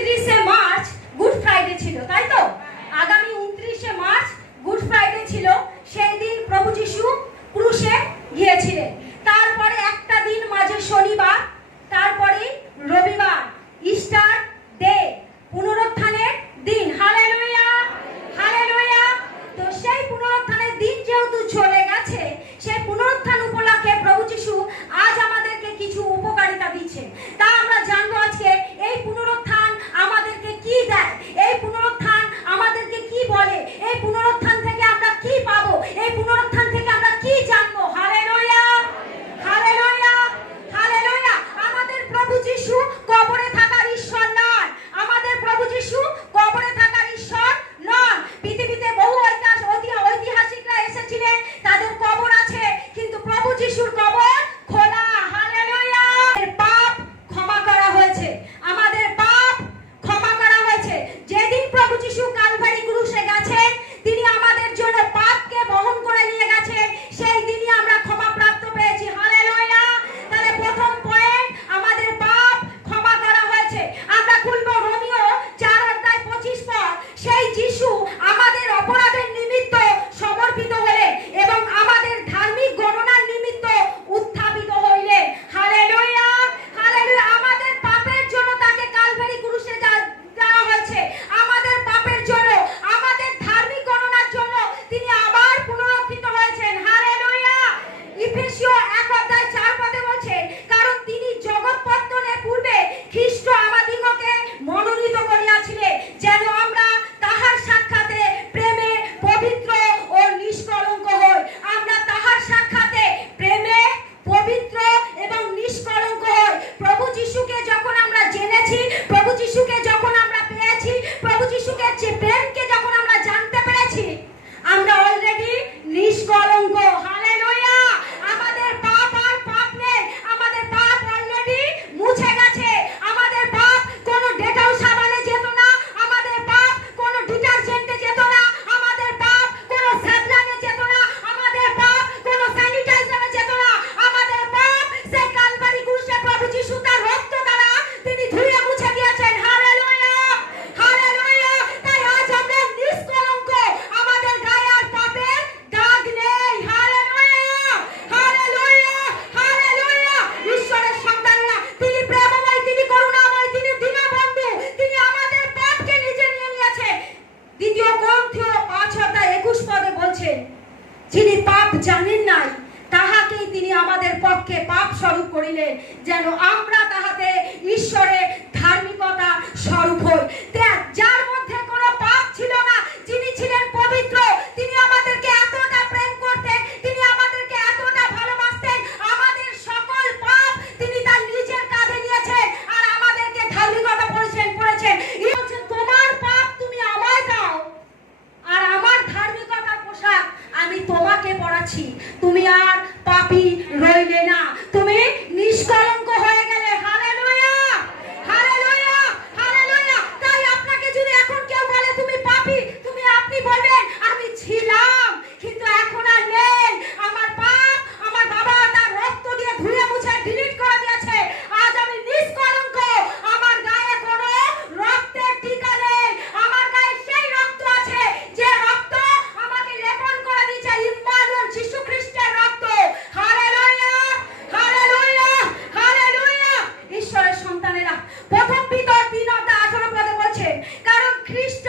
30শে March good Friday ছিল, তাই তো? আগামী 29শে মার্চ গুড ফ্রাইডে ছিল। সেই দিন প্রভু যিশু ক্রুশে গিয়েছিলেন। তারপরে একটা দিন মাঝে শনিবার, তারপরে রবিবার, ইস্টার ডে, পুনরুত্থানের দিন। Hallelujah, hallelujah. তো সেই পুনরুত্থানের দিন যেহেতু চলে গেছে, সেই পুনরুত্থান উপলক্ষে প্রভু যিশু আজ আমাদেরকে কিছু উপকারিতা দিচ্ছেন। তা আমরা জানবো আজকে এই পুনরুত্থান আমাদেরকে কি দেয়, এই পুনরুত্থান আমাদেরকে কি বলে, এই পুনরুত্থান থেকে আমরা কি পাবো, এই পুনরুত্থান থেকে আমরা কি জানবো। Hallelujah, hallelujah, hallelujah. আমাদের প্রভু যিশু কবরে থাকার ঈশ্বর নন, আমাদের প্রভু যিশু কবরে থাকার ঈশ্বর নন। পৃথিবীতে বহু ঐতিহাসিকরা এসেছিলেন, তাদের কবর আছে, কিন্তু প্রভু যিশুর কবর খোলা। হালেলুয়া। পাপ ক্ষমা করা হয়েছে, আমাদের পাপ ক্ষমা করা হয়েছে। যেদিন প্রভু যিশু কালভারি ক্রুশে গেছেন, তিনি আমাদের জন্য পাপকে বহন করে নিয়ে গেছেন, সেই দিনই আমরা ক্ষমা প্রাপ্ত পেয়েছি। হালেলুয়া। তাহলে প্রথম পয়েন্ট, আমাদের পাপ ক্ষমা করা হয়েছে। আমরা খুলবো রোমিও 4:25 পদ। সেই যিশু আমাদের অপরাধের নিমিত্ত সমর্পিত হলেন এবং আমাদের ধার্মিক গণনার নিমিত্ত উত্থাপিত হইলেন। Hallelujah, hallelujah. আমাদের পাপের জন্য তাকে কালভারি ক্রুশে দেওয়া হয়েছে, আমাদের পাপের জন্য, আমাদের ধার্মিক গণনার জন্য তিনি আবার পুনরুত্থিত হয়েছেন। হালেলুয়া। ইফেসীয় 1:4 পদে বলছে, কারণ তিনি জগৎ পত্তনের পূর্বে খ্রিস্ট আমাদিগকে মনোনীত করিয়াছিলেন, যেন আমরা তাহার সাক্ষাতে প্রেমে পবিত্র ও নিষ্কলঙ্ক হই। আমরা তাহার সাক্ষাতে প্রেমে পবিত্র এবং নিষ্কলঙ্ক হই। প্রভু যিশুকে যখন আমরা জেনেছি, প্রভু যিশুকে যখন আমরা পেয়েছি, প্রভু যিশুকে প্রেমকে যখন আমরা জানতে পেরেছি, আমরা অলরেডি নিষ্কলঙ্ক। হালেলুয়া। আমাদের পাপ আর পাপ নেই, আমাদের পাপ অলরেডি মুছে গেছে। আমাদের পাপ কোনো ডেটল সাবানে যেত না, আমাদের পাপ কোনো ডিটারজেন্টে যেত না, আমাদের পাপ কোনো স্যাভলনে যেত না, আমাদের পাপ কোনো স্যানিটাইজারে যেত না, আমাদের পাপ সেই কালভারি ক্রুশে প্রভু যিশু তার রক্ত দ্বারা তিনি ধুয়ে মুছে দিয়েছেন। Hallelujah, hallelujah. তাই আজ আমরা নিষ্কলঙ্ক, আমাদের গায়ে আর পাপের দাগ নেই। Hallelujah, hallelujah, hallelujah. ঈশ্বরের সন্তানরা, তিনি প্রেমময়, তিনি করুণাময়, তিনি দীনবন্ধু, তিনি আমাদের পাপকে নিজে নিয়ে নিয়েছেন। দ্বিতীয় গ্রন্থীয় 5:21 পদে বলছেন, যিনি পাপ জানেন নাই, তাহাকেই তিনি আমাদের পক্ষে পাপ স্বরূপ করিলেন, যেন আমরা তাহাতে ঈশ্বরের ধার্মিকতা স্বরূপ হই। যার মধ্যে কোনো পাপ ছিল না, যিনি ছিলেন পবিত্র, তিনি আমাদেরকে এতটা প্রেম করতেন, তিনি আমাদেরকে এতটা ভালোবাসতেন, আমাদের সকল পাপ তিনি তার নিজের কাঁধে নিয়েছেন আর আমাদেরকে ধার্মিকতা পড়েছেন। তোমার পাপ তুমি আমায় দাও আর আমার ধার্মিকতার পোশাক আমি তোমাকে পরাচ্ছি, তুমি আর পাপী রইলে না, তুমি নিষ্কলঙ্ক হয়ে গেলে। Hallelujah, hallelujah, hallelujah. তাই আপনাকে যদি এখন কেউ বলে তুমি পাপী, আপনি বলবেন আমি ছিলাম, কিন্তু এখন আর নেই। আমার পাপ আমার বাবা তার রক্ত দিয়ে ধুয়ে মুছে ডিলিট করে দিয়েছে। আজ আমি নিষ্কলঙ্ক, আমার গায়ে কোনো রক্তের টিকা নেই, আমার গায়ে সেই রক্ত আছে যে রক্ত আমাকে লেপন করে দিয়েছে, ইম্মানুয়েল যীশু খ্রিস্টের রক্ত। Hallelujah, hallelujah, hallelujah. ঈশ্বরের সন্তানেরা, প্রথম পিতর 3:18 পদে বলছেন, কারণ খ্রিস্ট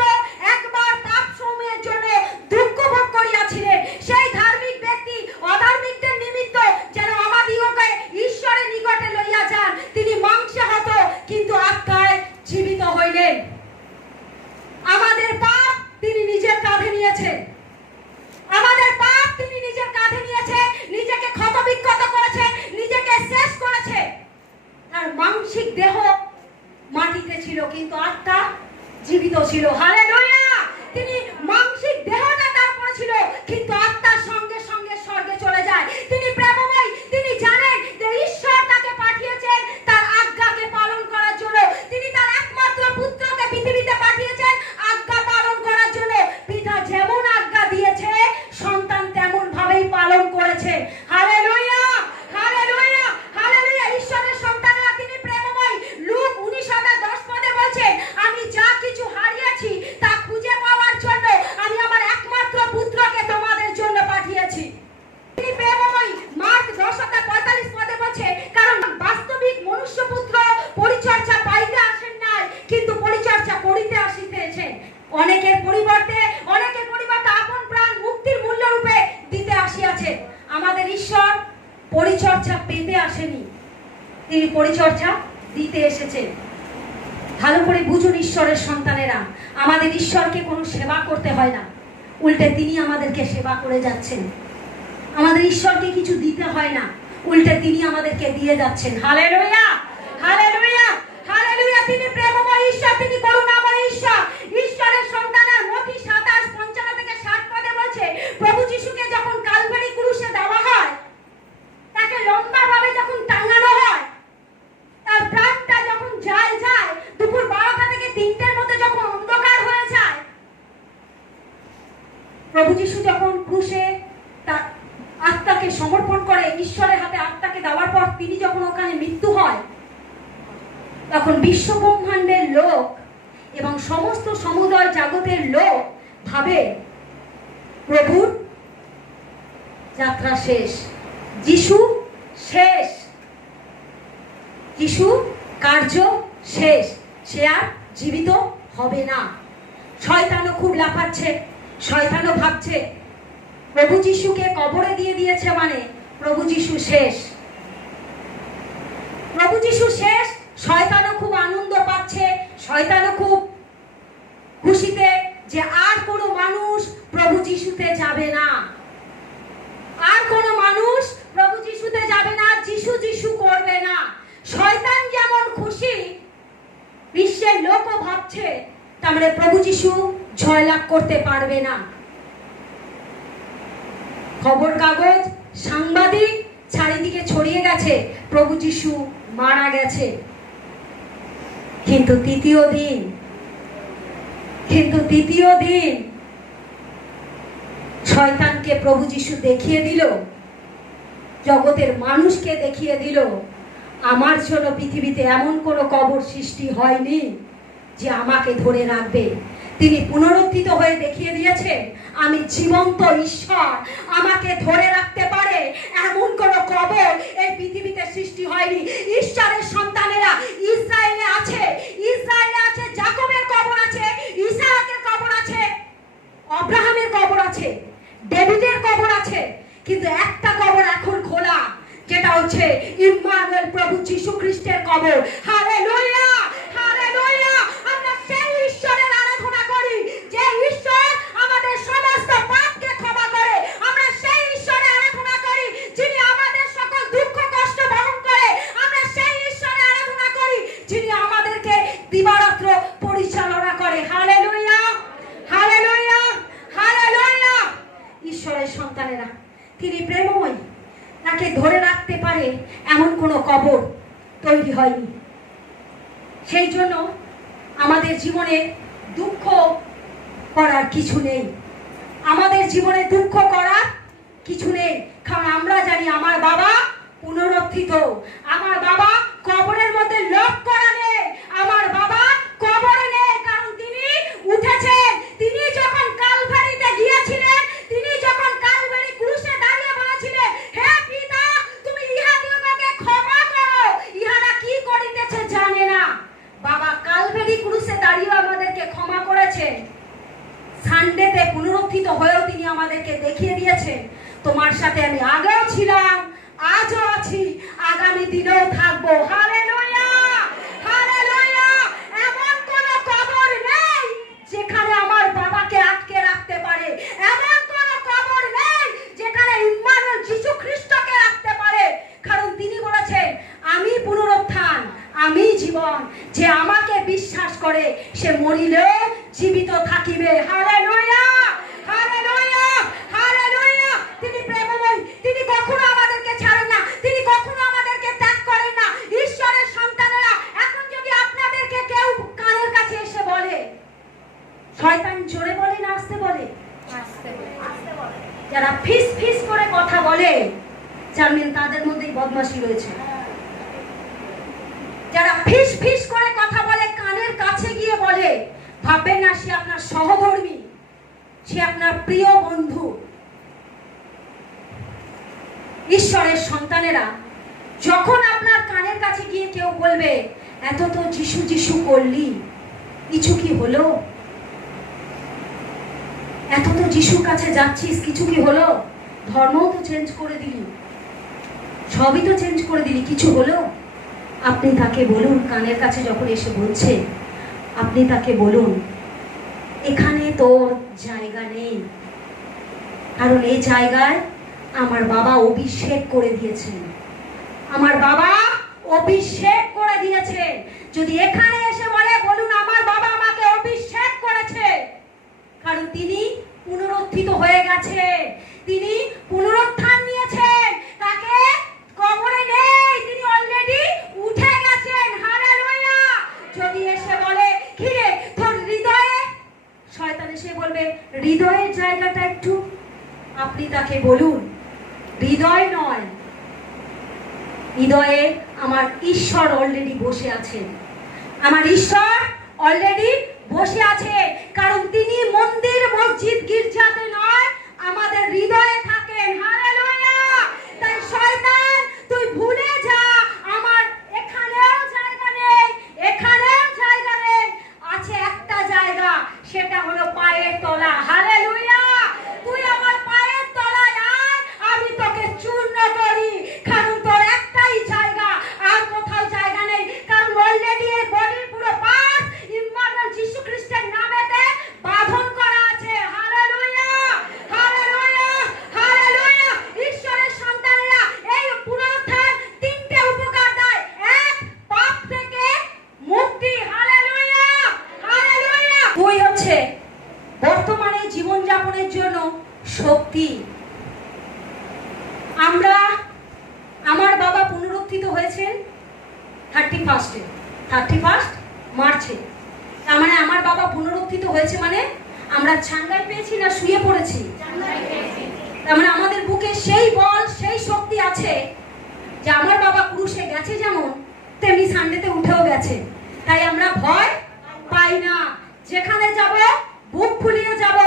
একবার পাপ সমূহের জন্য দুঃখ ভোগ করিয়াছিলেন, সেই ধার্মিক ব্যক্তি অধার্মিকদের নিমিত্ত যেন আমাদিগকে ঈশ্বরের নিকটে লইয়া যান। তিনি মাংসে হত কিন্তু আত্মায় জীবিত হইলেন। আমাদের পাপ তিনি নিজের কাঁধে নিয়েছেন, আমাদের পাপ তিনি নিজের কাঁধে নিয়েছে, নিজেকে ক্ষতবিক্ষত করেছে, নিজেকে শেষ করেছে। তার মানসিক দেহ মাটিতে ছিল কিন্তু আত্মা জীবিত ছিল। হালেলুয়া। তিনি মানসিক দেহটা তারপরে ছিল কিন্তু আত্মার সঙ্গে সঙ্গে স্বর্গে চলে যায়। তিনি প্রেমময়, তিনি জানেন যে ঈশ্বর তাকে পাঠিয়েছেন তার আজ্ঞাকে পালন করার জন্য। তিনি তার একমাত্র পুত্রকে পৃথিবীতে পাঠিয়েছেন আজ্ঞা পালন করার জন্য। পিতা যেমন আজ্ঞা দিয়েছে, সন্তান তেমন ভাবেই পালন করেছে। Hallelujah, hallelujah, hallelujah. ঈশ্বরের সন্তানেরা, তিনি প্রেমময়। লুক 19:10 পদে বলছেন, অনেকের পরিবর্তে আপন প্রাণ মুক্তির মূল্য রূপে দিতে আসিয়াছে। আমাদের ঈশ্বর পরিচর্যা পেতে আসেনি, তিনি পরিচর্যা দিতে এসেছেন। ভালো করে বুঝুন ঈশ্বরের সন্তানেরা, আমাদের ঈশ্বরকে কোনো সেবা করতে হয় না, উল্টে তিনি আমাদেরকে সেবা করে যাচ্ছেন। আমাদের ঈশ্বরকে কিছু দিতে হয় না, উল্টে তিনি আমাদেরকে দিয়ে যাচ্ছেন। Hallelujah, hallelujah, hallelujah. তিনি প্রেমময় ঈশ্বর, তিনি করুণাময় ঈশ্বর। ঈশ্বরের সন্তানের মতি 27:55 থেকে 60 পদে বলছে, প্রভু যিশুকে যখন কালভারি ক্রুশে দেওয়া হয়, তাকে লম্বাভাবে যখন টাঙানো হয়, তার প্রাণটা যখন যায় দুপুর 12টা থেকে 3টের মধ্যে যখন অন্ধকার হয়ে যায়, প্রভু যিশু যখন ক্রুশে তার আত্মাকে সমর্পণ করে, ঈশ্বরের হাতে আত্মাকে দেওয়ার পর তিনি যখন ওখানে মৃত্যু হয়, তখন বিশ্বব্রহ্মাণ্ডের লোক এবং সমস্ত সমুদয় জগতের লোক ভাবে প্রভুর যাত্রা শেষ, যিশু শেষ, যিশু কার্য শেষ, সে আর জীবিত হবে না। শয়তানও খুব লাফাচ্ছে, শয়তানও ভাবছে প্রভু যিশুকে কবরে দিয়ে দিয়েছে মানে প্রভু যিশু শেষ, প্রভু যিশু শেষ। শয়তানও খুব আনন্দ পাচ্ছে, শয়তানও খুব খুশিতে যে আর কোনো মানুষ প্রভু যিশুতে যাবে না, আর কোনো মানুষ প্রভু যিশুতে যাবে না, যিশু যিশু করবে না। শয়তান যেমন খুশি, বিশ্বের লোকও ভাবছে তার মানে প্রভু যিশু জয়লাভ করতে পারবে না। খবর কাগজ, সাংবাদিক চারিদিকে ছড়িয়ে গেছে প্রভু যিশু মারা গেছে। কিন্তু তৃতীয় দিন শয়তানকে প্রভু যিশু দেখিয়ে দিল, জগতের মানুষকে দেখিয়ে দিল, আমার জন্য পৃথিবীতে এমন কোনো কবর সৃষ্টি হয়নি যে আমাকে ধরে রাখবে। তিনি পুনরুত্থিত হয়ে দেখিয়ে দিয়েছেন, আমি জীবন্ত ঈশ্বর, আমাকে ধরে রাখতে পারে এমন কোনো কবর এই পৃথিবীতে সৃষ্টি হয়নি। ঈশ্বরের সন্তানেরা ইসরায়েলে আছে, যাকবের কবর আছে, ইসাহাকের কবর আছে, আব্রাহামের কবর আছে, ডেভিডের কবর আছে, কিন্তু একটা কবর এখন খোলা, যেটা হচ্ছে ইম্মানুয়েল প্রভু যীশু খ্রিস্টের কবর। Hallelujah, hallelujah. আমরা সেই ঈশ্বরের আরাধনা করি যে ঈশ্বর আমাদের সমস্ত পাপকে ক্ষমা করে। আমরা সেই ঈশ্বরের আরাধনা করি যিনি আমাদের সকল দুঃখ কষ্ট বহন করে। আমরা সেই ঈশ্বরের আরাধনা করি যিনি আমাদেরকে দিবারাত্র পরিচালনা করে। Hallelujah, hallelujah, hallelujah. ঈশ্বরের সন্তানেরা, তিনি প্রেমময়, তাকে ধরে রাখতে পারে এমন কোনো কবর তৈরি হয়নি। সেই জন্য আমাদের জীবনে দুঃখ করার কিছু নেই, আমাদের জীবনে দুঃখ করার কিছু নেই, কারণ আমরা জানি আমার বাবা পুনরুত্থিত, আমার বাবা কবরের মধ্যে লক করা নেই, আমার বাবা কবরে নেই, কারণ তিনি উঠেছেন। তিনি যখন কালভারিতে গিয়েছিলেন, তিনি যখন কালভারি ক্রুশে দাঁড়িয়ে বলেছিলেন, হে পিতা, তুমি ইহাদিগকে ক্ষমা করো, ইহারা কি করিতেছে জানে না। বাবা কালভারি ক্রুশে দাঁড়িয়ে আমাদেরকে ক্ষমা করেছেন। সানডেতে পুনরুত্থিত হয়েও তিনি আমাদেরকে দেখিয়ে দিয়েছেন, তোমার সাথে আমি আগেও ছিলাম, আজও আছি, আগামী দিনেও থাকবো। Hallelujah, hallelujah. এমন কোন কবর নেই যেখানে আমার বাবাকে আটকে রাখতে পারে, এমন কোন কবর নেই যেখানে ইম্মানুয়েল যীশু খ্রিস্টকে রাখতে পারে, কারণ তিনি বলেছেন, আমি পুনরুত্থান, আমি জীবন, যে আমাকে বিশ্বাস করে সে মরিলেও জীবিত থাকিবে। Hallelujah, hallelujah, hallelujah. তিনি প্রেমময়, তিনি কখনো আমাদেরকে ছাড়েন না, তিনি কখনো আমাদেরকে ত্যাগ করেন না। ঈশ্বরের সন্তানেরা, এখন যদি আপনাদেরকে কেউ কানের কাছে এসে বলে, শয়তান জোরে বলে না আস্তে বলে? আস্তে বলে। যারা ফিস ফিস করে কথা বলে, জানবেন তাদের মধ্যেই বদমাশি রয়েছে। যারা ফিস ফিস করে কথা বলে, কানের কাছে গিয়ে বলে, ভাববেন না সে আপনার সহধর্মী, সে আপনার প্রিয় বন্ধু। ঈশ্বরের সন্তানেরা, যখন আপনার কানের কাছে গিয়ে কেউ বলবে, এত তো যিশু যিশু করলি, কিছু কি হলো, এত তো যিশুর কাছে যাচ্ছিস, কিছু কি হলো? ধর্মও তো চেঞ্জ করে দিলি, সবই তো চেঞ্জ করে দিলি, কিছু হলো? আপনি তাকে বলুন, কানের কাছে যখন এসে বলছে, আপনি তাকে বলুন, এখানে তোর জায়গা নেই, কারণ এই জায়গায় আমার বাবা অভিষেক করে দিয়েছেন। আমার বাবা অভিষেক করে দিয়েছে। যদি এখানে এসে বলে, বলুন আমার বাবা আমাকে অভিষেক করেছে, কারণ তিনি পুনরুত্থিত হয়ে গেছে, তিনি পুনরুত্থান নিয়েছেন, তাকে কবরে নেই, তিনি অলরেডি উঠে গেছেন। হালেলুয়া। যদি এসে বলে, কিরে তোর হৃদয়ে, শয়তান এসে বলবে হৃদয়ের জায়গাটা একটু, আপনি তাকে বলুন হৃদয় নয়, হৃদয়ে আমার ঈশ্বর অলরেডি বসে আছেন, আমার ঈশ্বর অলরেডি বসে আছে, কারণ তিনি মন্দির মসজিদ গির্জাতে নয়, আমাদের হৃদয়ে থাকেন। হালেলুয়া। তাই শয়তান তুই ভুলে যা, আমার এখানেও জায়গা নেই, এখানেও জায়গা নেই, আছে একটা জায়গা, সেটা হলো পায়ের তলা। হালেলুয়া। তুই আমার পায়ের তলায় আয়, আমি তোকে চূর্ণ করি, কারণ তোর একটাই জায়গা, আর কোথাও জায়গা নেই, কারণ অলরেডি এই বডির পুরো পার্ট ইম্মর্টাল যিশু খ্রিস্টের নামেতে বাঁধন করা আছে। Hallelujah, hallelujah, hallelujah. ঈশ্বরের সন্তানেরা এই পুনরুত্থান তিনটে উপকার দেয়। এক, পাপ থেকে মুক্তি। Hallelujah, hallelujah. দুই হচ্ছে বর্তমানে জীবনযাপনের জন্য শক্তি। আমার বাবা পুনরুত্থিত হয়েছেন 31 মার্চে। তার মানে আমার বাবা পুনরুত্থিত হয়েছে মানে আমরা ছাঙ্গাই পেয়েছি না শুয়ে পড়েছি? তার মানে আমাদের বুকে সেই বল, সেই শক্তি আছে যে আমার বাবা ক্রুশে গেছে যেমন, তেমনি সানডেতে উঠেও গেছে। তাই আমরা ভয় পাই না, যেখানে যাব বুক ফুলিয়ে যাব,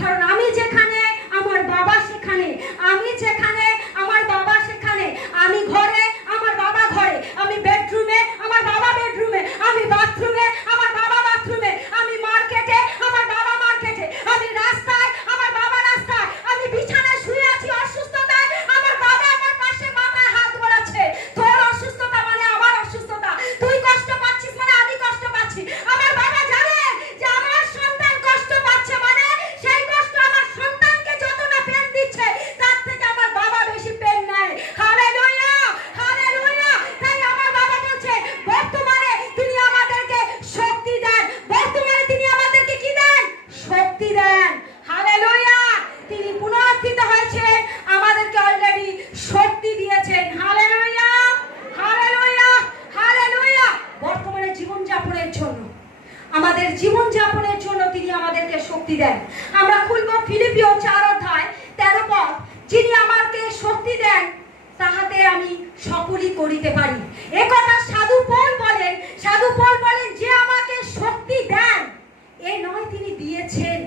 কারণ আমি যেখানে আমার বাবা সেখানে, আমি যেখানে আমার বাবা সেখানে, আমি ঘরে আমার বাবা ঘরে, আমি বেডরুমে আমার বাবা বেডরুমে, আমি বাথরুমে আমার বাবা বাথরুমে, আমি মার্কেটে আমার বাবা মার্কেটে, আমি রাস্তায় আমার বাবা রাস্তায়, আমি বিছানায় শুয়ে আছি অসুস্থতায়, আমার বাবা আমার পাশে মাথায় হাত বোলাচ্ছে। তোর অসুস্থতা মানে আমার অসুস্থতা, তুই কষ্ট পাচ্ছিস মানে আমি কষ্ট পাচ্ছি। আমার বাবা জানে যে আমার সন্তান কষ্ট পাচ্ছে, মানে সেই কষ্ট আমার সন্তানকে যত না পেন দিচ্ছে, তার থেকে আমার বাবা বেশি পেন নেয়। Hallelujah, hallelujah. তাই আমার বাবা বলছে বর্তমানে তিনি আমাদেরকে শক্তি দেন, বর্তমানে তিনি আমাদেরকে কি দেন? শক্তি দেন। হালেলুয়া। তিনি পুনরুত্থিত হয়েছেন, আমাদেরকে অলরেডি শক্তি দিয়েছেন। Hallelujah, hallelujah, hallelujah. বর্তমানে জীবনযাপনের জন্য, আমাদের জীবনযাপনের জন্য তিনি আমাদেরকে শক্তি দেন। আমরা খুলবো ফিলিপিও 4:13 পদ। যিনি আমাকে শক্তি দেন, তাহাতে আমি সকলই করিতে পারি। একথা সাধু পৌল বলেন, সাধু পৌল বলেন যে আমাকে শক্তি দেন, এ নয় তিনি দিয়েছেন,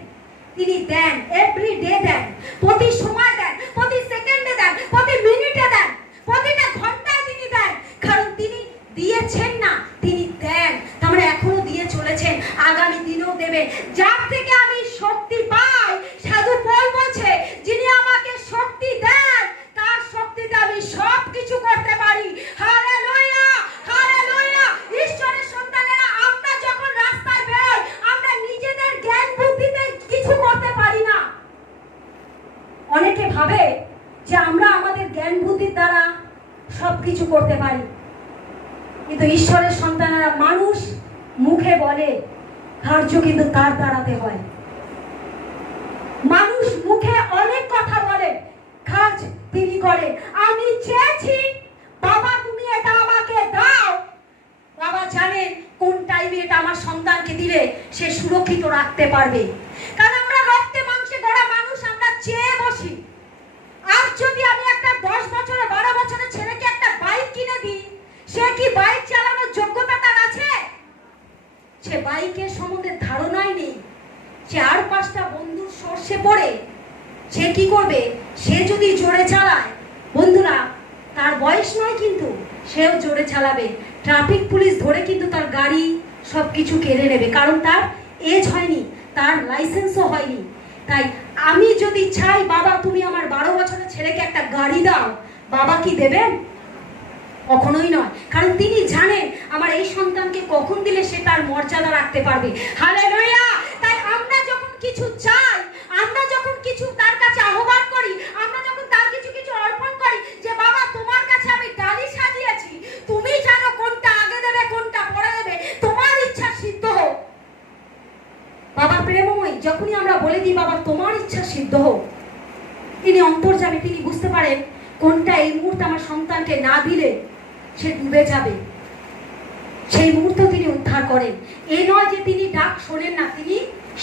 তিনি দেন, এভরিডে দেন, প্রতি সময় দেন, প্রতি সেকেন্ডে দেন, প্রতি মিনিটে দেন, প্রতিটা ঘন্টায় তিনি দেন, কারণ তিনি দিয়েছেন না, তিনি দেন। তার মানে এখনো দিয়ে চলেছেন, আগামী দিনেও দেবেন। যার থেকে আমি শক্তি পাই, সাধু পৌল বলছে যিনি আমাকে শক্তি দেন, তার শক্তিতে আমি সব কিছু করতে পারি। Hallelujah, hallelujah. ঈশ্বরের সন্তানেরা আমরা যখন রাস্তায় বেরোই, আমরা নিজেদের জ্ঞান বুদ্ধিতে কিছু করতে পারি না। অনেকে ভাবে যে আমরা আমাদের জ্ঞান বুদ্ধির দ্বারা সবকিছু করতে পারি, কিন্তু ঈশ্বরের সন্তানেরা, মানুষ মুখে বলে, কার্য কিন্তু তার দ্বারাতে হয়। মানুষ মুখে অনেক কথা বলে, কাজ তিনি করেন। আমি চেয়েছি বাবা তুমি এটা আমাকে দাও, বাবা জানেন কোন টাইমে এটা আমার সন্তানকে দিলে সে সুরক্ষিত রাখতে পারবে। কারণ আমরা রক্তে মাংসে গড়া মানুষ, আমরা চেয়ে বসি। আর যদি আমি একটা 10 বছরের 12 বছরের ছেলেকে একটা বাইক কিনে দিই, সে কি বাইক চালানোর যোগ্যতা তার আছে? সে বাইকের সম্বন্ধে ধারণাই নেই। সে আর 5টা বন্ধুর সর্ষে পড়ে সে কি করবে? সে যদি জোরে চালায়, বন্ধুরা, তার বয়স নয় কিন্তু সেও জোরে চালাবে, ট্রাফিক পুলিশ ধরে কিন্তু তার গাড়ি সবকিছু কেড়ে নেবে, কারণ তার এজ হয়নি, তার লাইসেন্সও হয়নি। তাই আমি যদি চাই বাবা তুমি আমার 12 বছরের ছেলেকে একটা গাড়ি দাও, বাবা কি দেবেন? কখনোই নয়। কারণ তিনি জানেন আমার এই সন্তানকে কখন দিলে সে তার মর্যাদা রাখতে পারবে। হালেলুয়া। তাই আমরা যখন কিছু চাই, আমরা যখন কিছু তার কাছে আহ্বান করি, আমরা যখন তার কিছু কিছু অর্পণ করি, যে বাবা তোমার কাছে আমি ডালি সাজিয়েছি, তুমি জানো কোনটা আগে দেবে কোনটা পরে দেবে, তোমার ইচ্ছা সিদ্ধ হোক। বাবা প্রেমময়, যখনই আমরা বলে দিই বাবা তোমার ইচ্ছা সিদ্ধ হোক, তিনি অন্তর্যামী, তিনি বুঝতে পারেন কোনটা এই মুহূর্তে আমার সন্তানকে না দিলে সে ডুবে যাবে, সেই মুহূর্তে তিনি উদ্ধার করেন। এই নয় যে তিনি ডাক শোনেন না, তিনি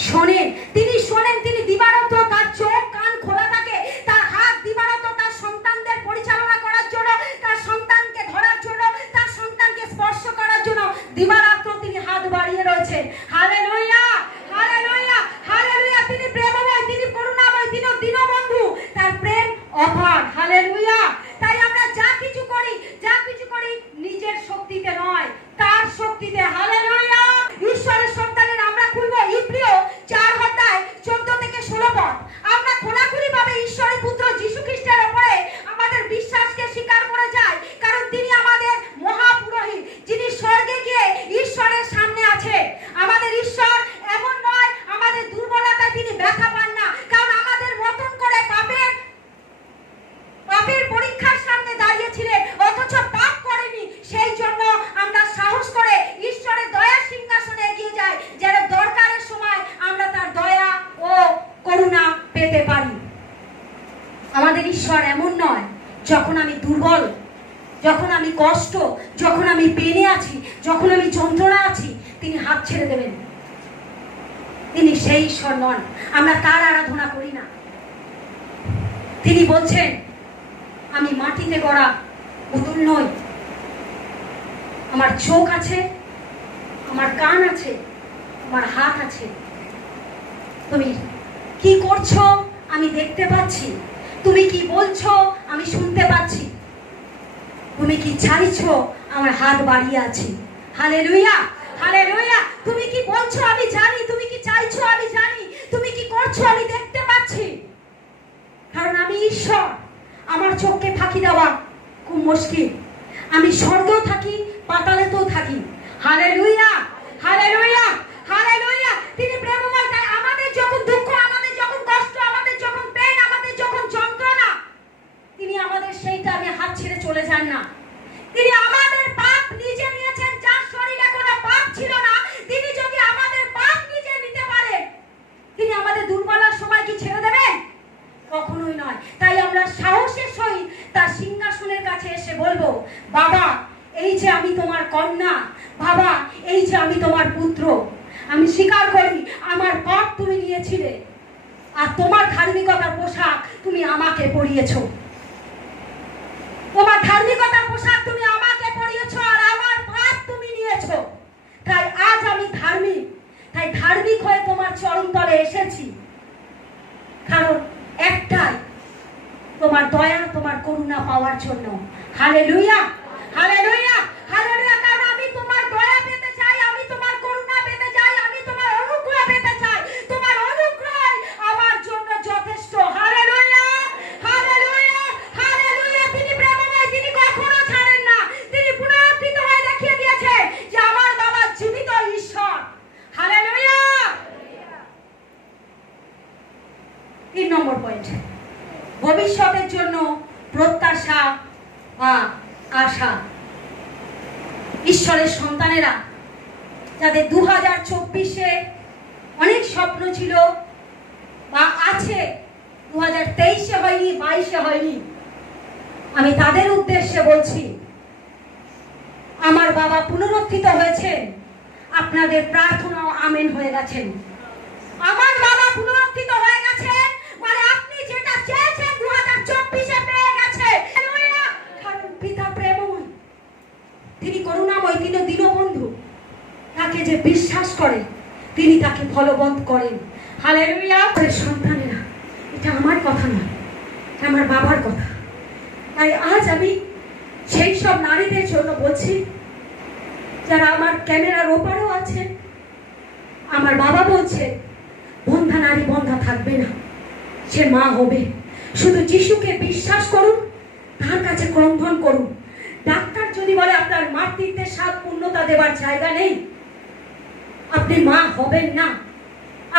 শোনেন, তিনি শোনেন। তিনি দিবারাত্র তার চোখ কান খোলা থাকে, তার হাত দিবারাত্র তার সন্তানদের পরিচালনা করার জন্য, তার সন্তানকে ধরার জন্য, তার সন্তানকে স্পর্শ করার জন্য দিবারাত্র তিনি হাত বাড়িয়ে রয়েছেন। Hallelujah, hallelujah, hallelujah. তিনি প্রেমময়, তিনি করুণাময়, তিনি দীনবন্ধু, তার প্রেম অপার। হালেলুয়া। তাই আমরা যা কিছু করি নিজের শক্তিতে নয়, তার শক্তিতে। হালেলুয়া। ঈশ্বরের সন্তানের আমরা খুলবো ইব্রিয় 4:14-16 পদ। আমরা খোলাখুলি ভাবে ঈশ্বরের পুত্র যীশু খ্রিস্টের উপরে আমাদের বিশ্বাসকে স্বীকার করে যাই, কারণ তিনি আমাদের মহাপুরোহিত, যিনি স্বর্গে গিয়ে ঈশ্বরের সামনে আছে। আমাদের ঈশ্বর এমন নয় আমাদের দুর্বলতায় তিনি ব্যথা পান না, কারণ আমাদের মতন করে পাপের পরীক্ষার সামনে দাঁড়িয়েছিলেন, অথচ পাপ করেনি। সেই জন্য আমরা সাহস করে ঈশ্বরের দয়া সিংহাসনে এগিয়ে যাই, যেন দরকারের সময় আমরা তার দয়া ও করুণা পেতে পারি। আমাদের ঈশ্বর এমন নয় যখন আমি দুর্বল, যখন আমি কষ্ট, যখন আমি পেনে আছি, যখন আমি যন্ত্রণা আছি তিনি হাত ছেড়ে দেবেন। তিনি সেই ঈশ্বর নন, আমরা তার আরাধনা করি না। তিনি বলছেন আমি মাটিতে গড়া পুতুল নই, আমার চোখ আছে, আমার কান আছে, আমার হাত আছে, তুমি কি করছো আমি দেখতে পাচ্ছি, তুমি কি বলছো আমি শুনতে পাচ্ছি, তুমি কি চাইছো আমার হাত বাড়িয়ে আছি। Hallelujah, hallelujah. তুমি কি বলছো আমি জানি, তুমি কি চাইছো আমি জানি, তুমি কি করছো আমি দেখতে পাচ্ছি, কারণ আমি ঈশ্বর। আমার চোখকে ফাঁকি দেওয়া খুব মুশকিল। আমি স্বর্গেও থাকি, পাতালেতেও থাকি। Hallelujah, hallelujah, hallelujah. তিনি প্রেমময়। তাই আমাদের যখন দুঃখ, আমাদের যখন কষ্ট, আমাদের যখন পেন, আমাদের যখন যন্ত্রণা, তিনি আমাদের সেইটা আমি হাত ছেড়ে চলে যান না। তিনি আমাদের পাপ নিজে নিয়েছেন, যার শরীরে কোনো পাপ ছিল না। তিনি যদি আমাদের পাপ নিজে নিতে পারেন, তিনি আমাদের দুর্বলার সময় কি ছেড়ে দেবেন? কখনোই নয়। তাই আমরা সাহসের সহিত তার সিংহাসনের কাছে এসে বলবো বাবা এই যে আমি তোমার কন্যা, বাবা এই যে আমি তোমার পুত্র, আমি স্বীকার করি আমার পাপ তুমি নিয়েছিলে, আর তোমার ধার্মিকতার পোশাক তুমি আমাকে পরিয়েছো, তোমার ধার্মিকতার পোশাক তুমি আমাকে পরিয়েছো, আর আমার পাপ তুমি নিয়েছো। তাই আজ আমি ধার্মিক, তাই ধার্মিক হয়ে তোমার চরণতলে এসেছি, কারণ একটাই, তোমার দয়া তোমার করুণা পাওয়ার জন্য। Hallelujah, hallelujah, hallelujah. কারণ আমি তোমার দয়া পেতে চাই, আমি তোমার করুণা পেতে চাই, আমি তোমার অনুগ্রহ পেতে চাই। তোমার অনুগ্রহ আমার জন্য যথেষ্ট। Hallelujah, hallelujah, hallelujah. তিনি প্রেমময়, তিনি কখনো ছাড়েন না। তিনি পুনরুত্থিত হয়ে দেখিয়ে দিয়েছেন যে আমার বাবা জীবিত ঈশ্বর। হালেলুয়া। 3 নম্বর পয়েন্ট, ভবিষ্যতের জন্য প্রত্যাশা বা আশা। ঈশ্বরের সন্তানেরা যাদের 2024-এ অনেক স্বপ্ন ছিল বা আছে, 2023-এ হয়নি, 22-এ হয়নি, আমি তাদের উদ্দেশ্যে বলছি আমার বাবা পুনরুত্থিত হয়েছেন, আপনাদের প্রার্থনাও আমেন হয়ে গেছেন। আমার বাবা পুনরুত্থিত হয়ে গেছে, মানে আপনি যেটা চেয়েছেন 2024-এ পেয়ে গেছে। কারণ পিতা প্রেমময়, তিনি করুণাময়, তিনি দীনবন্ধু। তাকে যে বিশ্বাস করে তিনি তাকে ফলবন্ত করেন। হালেলুয়া। সন্তানেরা, এটা আমার কথা নয়, এটা আমার বাবার কথা। তাই আজ আমি সেই সব নারীদের জন্য বলছি যারা আমার ক্যামেরার ওপারেও আছেন। আমার বাবা বলছে বন্ধা নারী বন্ধা থাকবে না, সে মা হবে। শুধু যিশুকে বিশ্বাস করুন, তার কাছে ক্রন্দন করুন। ডাক্তার যদি বলে আপনার মাতৃত্বের স্বাদ পূর্ণতা দেবার জায়গা নেই, আপনি মা হবেন না।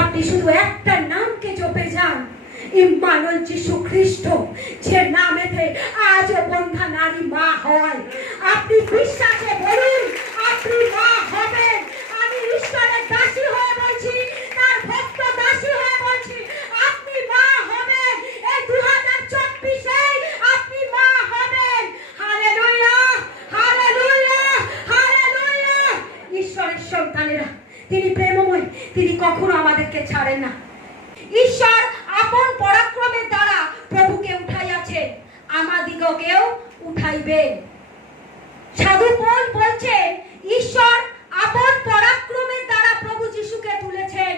আপনি শুধু একটা নামকে জপে যান, ইম্মানুয়েল যিশু খ্রিস্ট, যে নামেতে আজও বন্ধা নারী মা হয়। আপনি বিশ্বাসে বলুন, আপনি মা হবেন। আমি ঈশ্বরের দাসী হয়ে বলছি, তার ভক্ত দাসী হয়ে বলছি, আপনি মা হবেন। এই 2024-এ আপনি মা হবেন। Hallelujah, hallelujah, hallelujah. ঈশ্বরের সন্তানেরা, তিনি প্রেমময়, তিনি কখনো আমাদেরকে ছাড়েন না। ঈশ্বর আপন পরাক্রমের দ্বারা প্রভুকে উঠাইয়াছেন, আমাদিগকেও উঠাইবেন। সাধু পৌল বলছেন, ঈশ্বর আপন পরাক্রমের দ্বারা প্রভু যিশুকে তুলেছেন,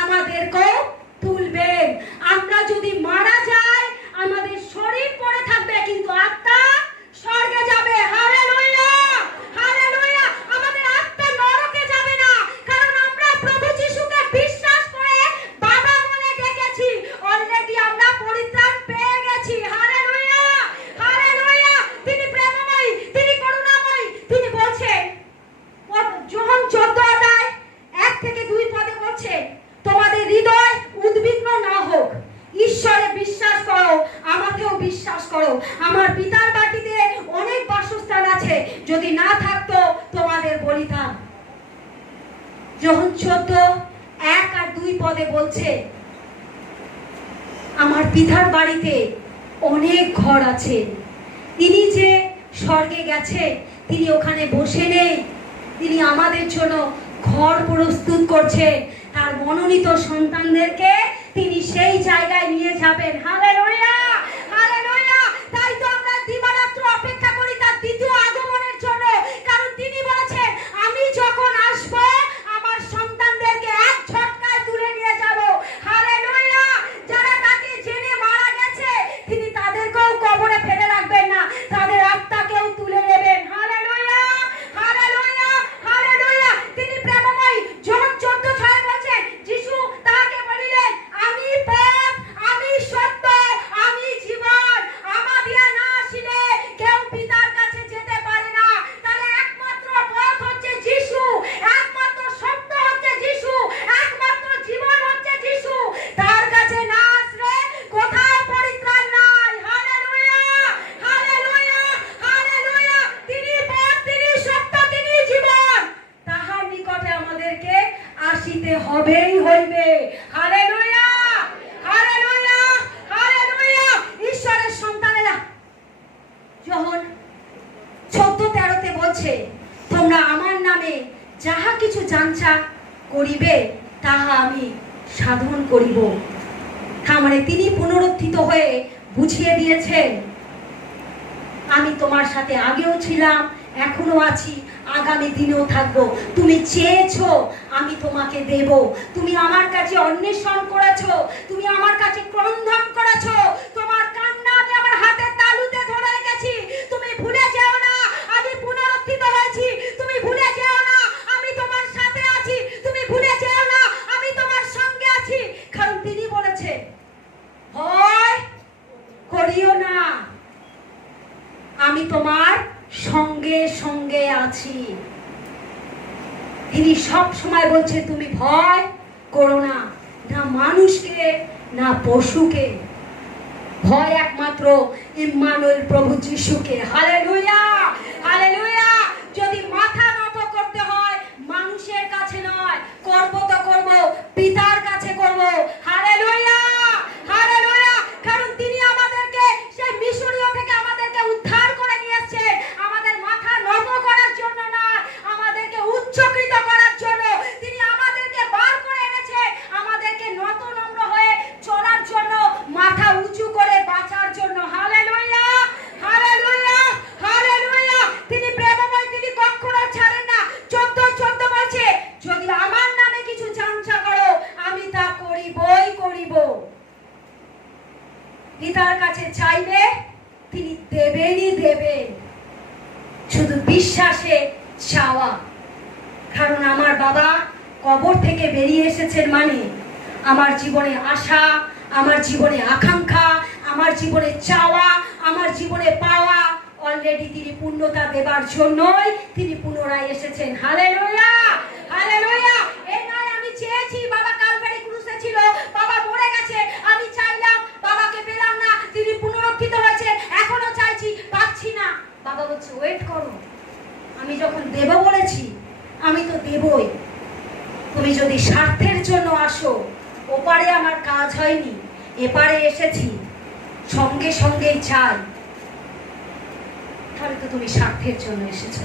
আমাদেরকেও তুলবেন। আমরা যদি মারা যাই, আমাদের শরীর পড়ে থাকবে, কিন্তু আত্মা স্বর্গে যাবে। Hallelujah, hallelujah. আমাদের আত্মা নরকে যাবে না, কারণ আমরা প্রভু যিশুকে বিশ্বাস করে বাবা বলে ডেকেছি। অলরেডি আমরা পরিত্রাণ পেয়ে গেছি। Hallelujah, hallelujah. তিনি প্রেমময়, তিনি করুণাময়। তিনি বলছেন, যোহন 14-1-2 পদে বলছে, তোমাদের হৃদয় উদ্বিগ্ন না হোক, ঈশ্বরে বিশ্বাস করো, আমাকেও বিশ্বাস করো। আমার পিতার বাটিতে অনেক বাসস্থান আছে, যদি না থাকতো তোমাদের বলিতাম। যোহন 14-1-2 পদে বলছে, আমার পিতার বাড়িতে অনেক ঘর আছে। তিনি যে স্বর্গে গেছে, তিনি ওখানে বসে নেই, তিনি আমাদের জন্য ঘর প্রস্তুত করছে। তার মনোনীত সন্তানদেরকে তিনি সেই জায়গায় নিয়ে যাবেন। Hallelujah, hallelujah. তাই তো আমরা দিবারাত্র অপেক্ষা করি তার দ্বিতীয় আগমনের জন্য, কারণ তিনি বলেছেন, আমি যখন আসব আমার সন্তানদেরকে এক ঝটকায় তুলে নিয়ে যাব। হালেলুয়া। যারা তাকে জেনে মারা গেছে, তিনি তাদেরকেও কবরে ফেলে রাখবেন না, তাদের আত্মাকেও তুলে নেবেন। Hallelujah, hallelujah, hallelujah. তিনি প্রেমময়। যোহন 14:6 বলছেন, যিশু তাহাকে বলিলেন, আমি পথ, আমি সত্য, আমি জীবন। আমা দিয়া না আসিলে কেউ পিতার কাছে যেতে পারে না। তাহলে একমাত্র পথ হচ্ছে যিশু, একমাত্র সত্য হচ্ছে যিশু, একমাত্র জীবন হচ্ছে যিশু। তার কাছে না আসলে কোথাও পরিত্রাণ নাই। Hallelujah, hallelujah, hallelujah. তিনি পথ, তিনি সত্য, তিনি জীবন। তাহার নিকটে আমাদেরকে আসিতে হবেই হইবে। Hallelujah, hallelujah, hallelujah. ঈশ্বরের সন্তানেরা, যোহন 14:13 বলছে, তোমরা আমার নামে যাহা কিছু জানছা করিবে, তাহা আমি সাধন করিব। তার মানে তিনি পুনরুত্থিত হয়ে বুঝিয়ে দিয়েছেন, আমি তোমার সাথে আগেও ছিলাম, এখনো আছি, আগামী দিনেও থাকবো। তুমি চেয়েছো, আমি তোমাকে দেব। তুমি আমার কাছে অন্বেষণ করেছো, তুমি আমার কাছে ক্রন্দন করেছো, তোমার কান্না আমি আমার হাতের তালুতে ধরে রেখেছি। তুমি ভুলে যেও না, আমি পুনরুত্থিত হয়েছি। তুমি ভুলে যেও না, আমি তোমার সাথে আছি। তুমি ভুলে যেও না, আমি তোমার সঙ্গে আছি। কারণ তিনি বলেছে, ভয় করিও না, আমি তোমার সঙ্গে সঙ্গে আছি। তিনি সব সময় বলছে, তুমি ভয় করো না, না মানুষকে না পশুকে, ভয় একমাত্র ইম্মানুয়েল প্রভু যিশুকে। Hallelujah, hallelujah. যদি মাথা নত করতে হয় মানুষের কাছে নয়, করব তো করব পিতার কাছে করব। Hallelujah, hallelujah. কারণ তিনি আমাদেরকে সেই মিশরীয় থেকে আমাদেরকে উদ্ধার করে নিয়ে এসেছেন, আমাদের মাথা নত করার জন্য না, আমাদেরকে উচ্চকৃত করার জন্য। তিনি আমাদেরকে বার করে এনেছে, আমাদেরকে নত নম্র হয়ে চলার জন্য, মাথা উঁচু করে বাঁচার জন্য। Hallelujah, hallelujah, hallelujah. তিনি প্রেমময়, তিনি কখনো ছাড়েন না। 14:14 বলছে, যদি আমার নামে কিছু জানছা করো, আমি তা করিবই করিব। পিতার কাছে চাইলে তিনি দেবেনই দেবেন, শুধু বিশ্বাসে চাওয়া। কারণ আমার বাবা কবর থেকে বেরিয়ে এসেছেন, মানে আমার জীবনে আশা, আমার জীবনে আকাঙ্ক্ষা, আমার জীবনে চাওয়া, আমার জীবনে পাওয়া অলরেডি তিনি পূর্ণতা দেবার জন্যই তিনি পুনরায় এসেছেন। Hallelujah, hallelujah. এই নয় আমি চেয়েছি বাবা কালভারি ক্রুশে ছিল, বাবা মরে গেছে, আমি চাইলাম বাবাকে পেলাম না, তিনি পুনরুত্থিত হয়েছে, এখনো চাইছি পাচ্ছি না। বাবা বলছে ওয়েট করো, আমি যখন দেব বলেছি আমি তো দেবই। তুমি যদি স্বার্থের জন্য আসো, ওপারে আমার কাজ হয়নি, এপারে এসেছি, সঙ্গে সঙ্গেই চাই, তাহলে তো তুমি স্বার্থের জন্য এসেছো।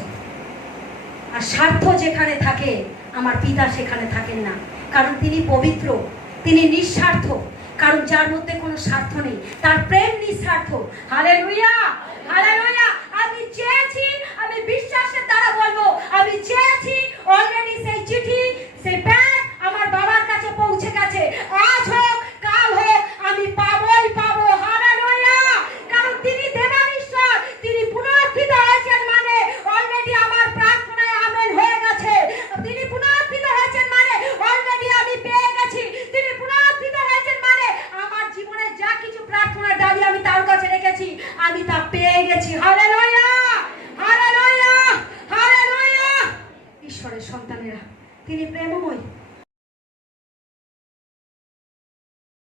আর স্বার্থ যেখানে থাকে আমার পিতা সেখানে থাকেন না, কারণ তিনি পবিত্র, তিনি নিঃস্বার্থ। কারণ যার মধ্যে কোনো স্বার্থ নেই তার প্রেম নিঃস্বার্থ। Hallelujah, hallelujah. আমি চেয়েছি, আমি বিশ্বাসের দ্বারা বলবো, আমি চেয়েছি অলরেডি সেই চিঠি, সেই প্যান আমার বাবার কাছে পৌঁছে গেছে। আজ হোক কাল হোক আমি পাবোই পাবো। হালেলুয়া। কারণ তিনি দেবার ঈশ্বর, তিনি পুনরুত্থিত হয়েছেন মানে অলরেডি আমার প্রার্থনায় আমেন হয়ে গেছে। তিনি পুনরুত্থিত হয়েছেন মানে অলরেডি আমি পেয়ে গেছি। তিনি পুনরুত্থিত হয়েছেন মানে আমার জীবনে যা কিছু প্রার্থনার দাবি আমি তার কাছে রেখেছি, আমি তা পেয়ে গেছি। Hallelujah, hallelujah, hallelujah. ঈশ্বরের সন্তানেরা, তিনি প্রেমময়,